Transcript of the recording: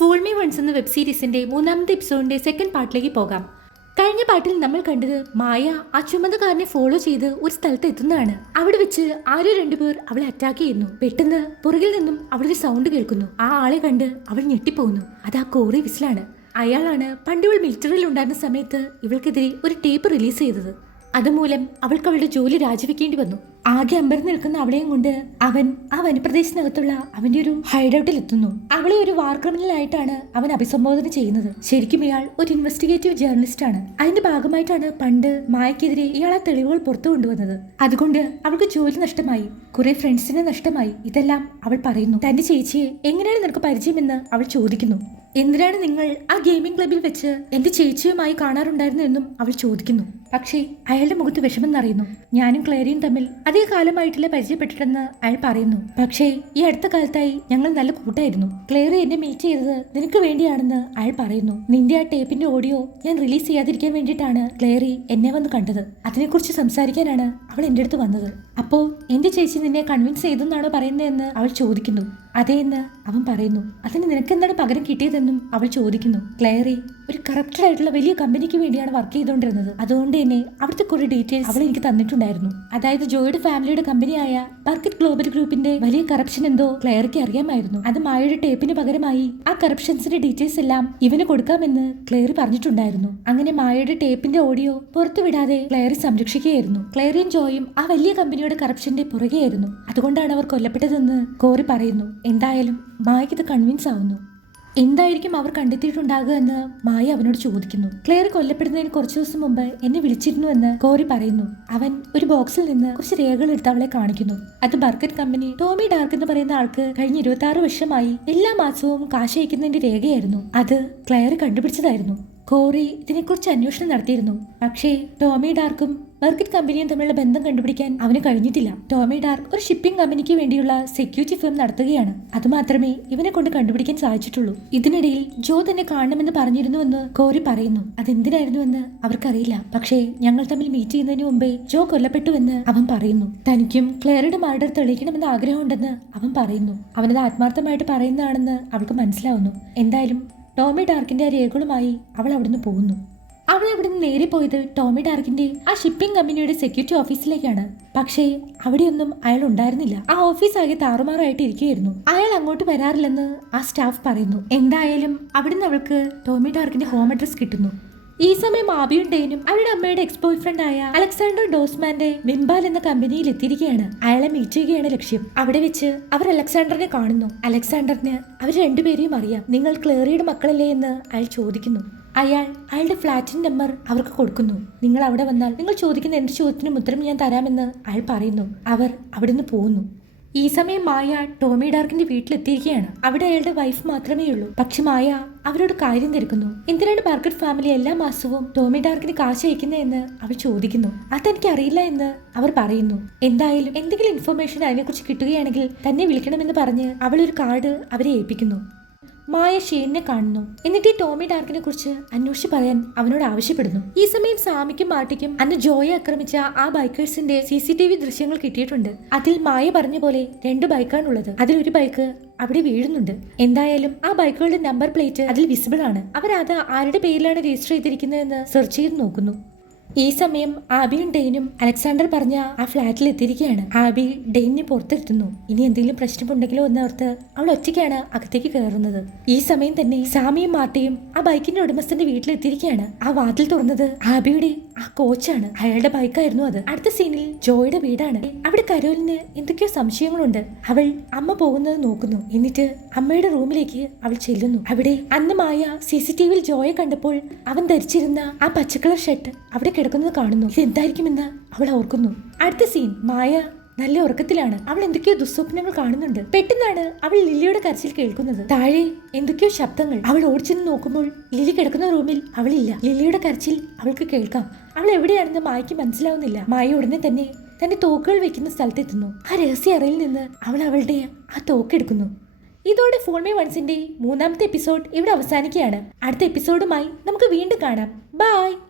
Fool me once എന്ന web സീരീസിന്റെ മൂന്നാമത്തെ എപ്പിസോഡിന്റെ സെക്കൻഡ് പാർട്ടിലേക്ക് പോകാം. കഴിഞ്ഞ പാട്ടിൽ നമ്മൾ കണ്ടത് മായ ആ ചുമതകാരനെ ഫോളോ ചെയ്ത് ഒരു സ്ഥലത്ത് എത്തുന്നതാണ്. അവിടെ വെച്ച് ആരോ രണ്ടുപേർ അവളെ അറ്റാക്ക് ചെയ്യുന്നു. പെട്ടെന്ന് പുറകിൽ നിന്നും അവളൊരു സൗണ്ട് കേൾക്കുന്നു. ആ ആളെ കണ്ട് അവൾ ഞെട്ടിപ്പോകുന്നു. അത് ആ കോറി വിസിലാണ്. അയാളാണ് പണ്ട് ഇവൾ മിലിറ്ററിയിൽ ഉണ്ടായിരുന്ന സമയത്ത് ഇവൾക്കെതിരെ ഒരു ടേപ്പ് റിലീസ് ചെയ്തത്. അതുമൂലം അവൾക്ക് അവളുടെ ജോലി രാജിവെക്കേണ്ടി വന്നു. ആകെ അമ്പരം നിൽക്കുന്ന അവളെയും കൊണ്ട് അവൻ ആ വനപ്രദേശത്തിനകത്തുള്ള അവന്റെ ഒരു ഹൈഡൌട്ടിൽ എത്തുന്നു. അവളെ ഒരു വാർ ക്രിമിനലായിട്ടാണ് അവൻ അഭിസംബോധന ചെയ്യുന്നത്. ശരിക്കും ഇയാൾ ഒരു ഇൻവെസ്റ്റിഗേറ്റീവ് ജേർണലിസ്റ്റ് ആണ്. അതിന്റെ ഭാഗമായിട്ടാണ് പണ്ട് മായക്കെതിരെ ഇയാളെ തെളിവുകൾ പുറത്തു കൊണ്ടുവന്നത്. അതുകൊണ്ട് അവൾക്ക് ജോലി നഷ്ടമായി കുറെ ഫ്രണ്ട്സിനെ നഷ്ടമായി. ഇതെല്ലാം അവൾ പറയുന്നു. തന്റെ ചേച്ചിയെ എങ്ങനെയാണ് നിനക്ക് പരിചയമെന്ന് അവൾ ചോദിക്കുന്നു. എന്തിനാണ് നിങ്ങൾ ആ ഗെയിമിംഗ് ക്ലബിൽ വെച്ച് എന്റെ ചേച്ചിയുമായി കാണാറുണ്ടായിരുന്നു എന്നും അവൾ ചോദിക്കുന്നു. പക്ഷേ അയാളുടെ മുഖത്ത് വിഷമം നിറയുന്നു. ഞാനും ക്ലേരിയും തമ്മിൽ അധിക കാലമായിട്ടില്ല പരിചയപ്പെട്ടിട്ടെന്ന് അയാൾ പറയുന്നു. പക്ഷേ ഈ അടുത്ത കാലത്തായി ഞങ്ങൾ നല്ല കൂട്ടായിരുന്നു. ക്ലേറി എന്നെ മീറ്റ് ചെയ്തത് നിനക്ക് വേണ്ടിയാണെന്ന് അയാൾ പറയുന്നു. നിന്റെ ആ ടേപ്പിന്റെ ഓഡിയോ ഞാൻ റിലീസ് ചെയ്യാതിരിക്കാൻ വേണ്ടിയിട്ടാണ് ക്ലേറി എന്നെ വന്ന് കണ്ടത്. അതിനെക്കുറിച്ച് സംസാരിക്കാനാണ് അവൾ എന്റെ അടുത്ത് വന്നത്. അപ്പോൾ എന്റെ ചേച്ചി നിന്നെ കൺവിൻസ് ചെയ്തെന്നാണോ പറയുന്നതെന്ന് അവൾ ചോദിക്കുന്നു. അതേ എന്ന് അവൻ പറയുന്നു. അതിന് നിനക്ക് എന്താണ് പകരം കിട്ടിയതെന്നും അവൾ ചോദിക്കുന്നു. ക്ലേറി ഒരു കറപ്റ്റഡ് ആയിട്ടുള്ള വലിയ കമ്പനിക്ക് വേണ്ടിയാണ് വർക്ക് ചെയ്തുകൊണ്ടിരുന്നത് അതുകൊണ്ട് തന്നെ അവിടുത്തെ കുറെ ഡീറ്റെയിൽസ് അവൾ എനിക്ക് തന്നിട്ടുണ്ടായിരുന്നു. അതായത് ജോയുടെ ഫാമിലിയുടെ കമ്പനിയായ ബർക്കറ്റ് ഗ്ലോബൽ ഗ്രൂപ്പിന്റെ വലിയ കറപ്ഷൻ എന്തോ ക്ലെയർക്ക് അറിയാമായിരുന്നു. അത് മായയുടെ ടേപ്പിന് പകരമായി ആ കറപ്ഷൻസിന്റെ ഡീറ്റെയിൽസ് എല്ലാം ഇവന് കൊടുക്കാമെന്ന് ക്ലെയർ പറഞ്ഞിട്ടുണ്ടായിരുന്നു. അങ്ങനെ മായയുടെ ടേപ്പിന്റെ ഓഡിയോ പുറത്തുവിടാതെ ക്ലെയർ സംരക്ഷിക്കുകയായിരുന്നു. ക്ലെയറിയും ജോയും ആ വലിയ കമ്പനിയുടെ കറപ്ഷന്റെ പുറകെയായിരുന്നു. അതുകൊണ്ടാണ് അവർ കൊല്ലപ്പെട്ടതെന്ന് കോറി പറയുന്നു. എന്തായാലും മായയ്ക്ക് ഇത് കൺവിൻസ് ആവുന്നു. എന്തായിരിക്കും അവർ കണ്ടെത്തിയിട്ടുണ്ടാകുക എന്ന് മായ അവനോട് ചോദിക്കുന്നു. ക്ലെയർ കൊല്ലപ്പെടുന്നതിന് കുറച്ചു ദിവസം മുമ്പ് എന്നെ വിളിച്ചിരുന്നു എന്ന് കോറി പറയുന്നു. അവൻ ഒരു ബോക്സിൽ നിന്ന് കുറച്ച് രേഖകൾ എടുത്ത് അവളെ കാണിക്കുന്നു. അത് ബർക്കറ്റ് കമ്പനി ടോമി ഡാർക്ക് എന്ന് പറയുന്ന ആൾക്ക് കഴിഞ്ഞ ഇരുപത്തി ആറ് വർഷമായി എല്ലാ മാസവും കാശ് അയക്കുന്നതിന്റെ രേഖയായിരുന്നു. അത് ക്ലെയർ കണ്ടുപിടിച്ചതായിരുന്നു. കോറി ഇതിനെക്കുറിച്ച് അന്വേഷണം നടത്തിയിരുന്നു. പക്ഷേ ടോമി ഡാർക്കും ബർക്കറ്റ് കമ്പനിയും തമ്മിലുള്ള ബന്ധം കണ്ടുപിടിക്കാൻ അവന് കഴിഞ്ഞിട്ടില്ല. ടോമി ഡാർക്ക് ഒരു ഷിപ്പിംഗ് കമ്പനിക്ക് വേണ്ടിയുള്ള സെക്യൂരിറ്റി ഫേം നടത്തുകയാണ്. അതുമാത്രമേ ഇവനെ കൊണ്ട് കണ്ടുപിടിക്കാൻ സാധിച്ചിട്ടുള്ളൂ. ഇതിനിടയിൽ ജോ തന്നെ കാണണമെന്ന് പറഞ്ഞിരുന്നുവെന്ന് കോറി പറയുന്നു. അതെന്തിനായിരുന്നുവെന്ന് അവർക്കറിയില്ല. പക്ഷേ ഞങ്ങൾ തമ്മിൽ മീറ്റ് ചെയ്യുന്നതിന് മുമ്പേ ജോ കൊല്ലപ്പെട്ടുവെന്ന് അവൻ പറയുന്നു. തനിക്കും ക്ലെയറുടെ മർഡർ തെളിയിക്കണമെന്ന് ആഗ്രഹമുണ്ടെന്ന് അവൻ പറയുന്നു. അവനത് ആത്മാർത്ഥമായിട്ട് പറയുന്നതാണെന്ന് അവൾക്ക് മനസ്സിലാവുന്നു. എന്തായാലും ടോമി ഡാർക്കിന്റെ ആ രേഖകളുമായി അവൾ അവിടുന്ന് പോകുന്നു. അവൾ നിന്ന് നേരെ പോയത് ടോമി ഡാർക്കിന്റെ ആ ഷിപ്പിംഗ് കമ്പനിയുടെ സെക്യൂരിറ്റി ഓഫീസിലേക്കാണ് പക്ഷേ അവിടെയൊന്നും അയാൾ ഉണ്ടായിരുന്നില്ല. ആ ഓഫീസ് ആകെ താറുമാറായിട്ട് ഇരിക്കുകയായിരുന്നു. അയാൾ അങ്ങോട്ട് വരാറില്ലെന്ന് ആ സ്റ്റാഫ് പറയുന്നു. എന്തായാലും അവിടുന്ന് അവൾക്ക് ടോമി ഡാർക്കിന്റെ ഹോം അഡ്രസ് കിട്ടുന്നു. ഈ സമയം ആബിയും അവരുടെ അമ്മയുടെ എക്സ് ബോയ് ഫ്രണ്ട് ആയ അലക്സാണ്ടർ ഡോസ്മാന്റെ മിംബാൽ എന്ന കമ്പനിയിൽ എത്തിയിരിക്കുകയാണ്. അയാളെ മീറ്റ് ചെയ്യുകയാണ് ലക്ഷ്യം. അവിടെ വെച്ച് അവർ അലക്സാണ്ടറിനെ കാണുന്നു. അലക്സാണ്ടറിന് അവർ രണ്ടുപേരെയും അറിയാം. നിങ്ങൾ ക്ലേറിയുടെ മക്കളല്ലേ? എന്ന് അയാൾ ചോദിക്കുന്നു. അയാൾ അയാളുടെ ഫ്ളാറ്റിന്റെ നമ്പർ അവർക്ക് കൊടുക്കുന്നു. നിങ്ങൾ അവിടെ വന്നാൽ നിങ്ങൾ ചോദിക്കുന്ന എന്ത് ചോദ്യത്തിനും ഉത്തരം ഞാൻ തരാമെന്ന് അയാൾ പറയുന്നു. അവർ അവിടുന്ന് പോകുന്നു ഈ സമയം മായ ടോമി ഡാർക്കിന്റെ വീട്ടിലെത്തിയിരിക്കുകയാണ്. അവിടെ അയാളുടെ വൈഫ് മാത്രമേ ഉള്ളൂ. പക്ഷെ മായ അവരോട് കാര്യം തിരക്കുന്നു. എന്തിനാണ് മാർക്കറ്റ് ഫാമിലി എല്ലാ മാസവും ടോമി ഡാർക്കിന് കാശ് അയക്കുന്നതെന്ന് അവർ ചോദിക്കുന്നു. അതെനിക്ക് അറിയില്ല എന്ന് അവർ പറയുന്നു. എന്തായാലും എന്തെങ്കിലും ഇൻഫർമേഷൻ അതിനെക്കുറിച്ച് കിട്ടുകയാണെങ്കിൽ തന്നെ വിളിക്കണമെന്ന് പറഞ്ഞ് അവൾ ഒരു കാർഡ് അവരെ ഏൽപ്പിക്കുന്നു. മായ ഷെയ്നെ കാണുന്നു. എന്നിട്ട് ഈ ടോമി ഡാർക്കിനെ കുറിച്ച് അന്വേഷിച്ച് പറയാൻ അവനോട് ആവശ്യപ്പെടുന്നു. ഈ സമയം സാമിക്കും മാർട്ടിക്കും അന്ന് ജോയെ ആക്രമിച്ച ആ ബൈക്കേഴ്സിന്റെ സി സി ടി വി ദൃശ്യങ്ങൾ കിട്ടിയിട്ടുണ്ട്. അതിൽ മായ പറഞ്ഞ പോലെ രണ്ട് ബൈക്കാണുള്ളത്. അതിലൊരു ബൈക്ക് അവിടെ വീഴുന്നുണ്ട്. എന്തായാലും ആ ബൈക്കുകളുടെ നമ്പർ പ്ലേറ്റ് അതിൽ വിസിബിൾ ആണ്. അവരത് ആരുടെ പേരിലാണ് രജിസ്റ്റർ ചെയ്തിരിക്കുന്നതെന്ന് സെർച്ച് ചെയ്ത് നോക്കുന്നു. ഈ സമയം ആബിയും ഡെയിനും അലക്സാണ്ടർ പറഞ്ഞ ആ ഫ്ലാറ്റിൽ എത്തിയിരിക്കുകയാണ്. ആബി ഡെയിനെ പുറത്തെടുത്തുന്നു ഇനി എന്തെങ്കിലും പ്രശ്നമുണ്ടെങ്കിലോ എന്നോർത്ത് അവൾ ഒറ്റയ്ക്കാണ് അകത്തേക്ക് കയറുന്നത്. ഈ സമയം തന്നെ സാമിയും മാർട്ടയും ആ ബൈക്കിന്റെ ഉടമസ്ഥന്റെ വീട്ടിലെത്തിയിരിക്കുകയാണ് ആ വാതിൽ തുറന്നത് ആബിയുടെ ആ കോച്ചാണ്. അയാളുടെ ബൈക്കായിരുന്നു അത്. അടുത്ത സീനിൽ ജോയുടെ വീടാണ്. അവിടെ കരോലിന് എന്തൊക്കെയോ സംശയങ്ങളുണ്ട്. അവൾ അമ്മ പോകുന്നത് നോക്കുന്നു. എന്നിട്ട് അമ്മയുടെ റൂമിലേക്ക് അവൾ ചെല്ലുന്നു. അവിടെ അന്ന് മായ സി സി ടി വിയിൽ ജോയെ കണ്ടപ്പോൾ അവൻ ധരിച്ചിരുന്ന ആ പച്ചക്കളർ ഷർട്ട് അവിടെ കിടക്കുന്നത് കാണുന്നു. ഇത് എന്തായിരിക്കുമെന്ന് അവൾ ഓർക്കുന്നു. അടുത്ത സീൻ മായ നല്ല ഉറക്കത്തിലാണ്. അവൾ എന്തൊക്കെയോ ദുസ്വപ്നങ്ങൾ കാണുന്നുണ്ട്. പെട്ടെന്നാണ് അവൾ ലില്ലിയുടെ കരച്ചിൽ കേൾക്കുന്നത്. താഴെ എന്തൊക്കെയോ ശബ്ദങ്ങൾ. അവൾ ഓടിച്ചെന്ന് നോക്കുമ്പോൾ ലിലി കിടക്കുന്ന റൂമിൽ അവളില്ല. ലില്ലിയുടെ കരച്ചിൽ അവൾക്ക് കേൾക്കാം. അവൾ എവിടെയാണെന്ന് മായയ്ക്ക് മനസ്സിലാവുന്നില്ല. മായ ഉടനെ തന്നെ തന്റെ തോക്കുകൾ വെക്കുന്ന സ്ഥലത്തെത്തുന്നു. ആ രഹസ്യ അറയിൽ നിന്ന് അവൾ അവളുടെ ആ തോക്കെടുക്കുന്നു ഇതോടെ ഫോൺ മേ വൺസിന്റെ മൂന്നാമത്തെ എപ്പിസോഡ് ഇവിടെ അവസാനിക്കുകയാണ്. അടുത്ത എപ്പിസോഡുമായി നമുക്ക് വീണ്ടും കാണാം. ബൈ.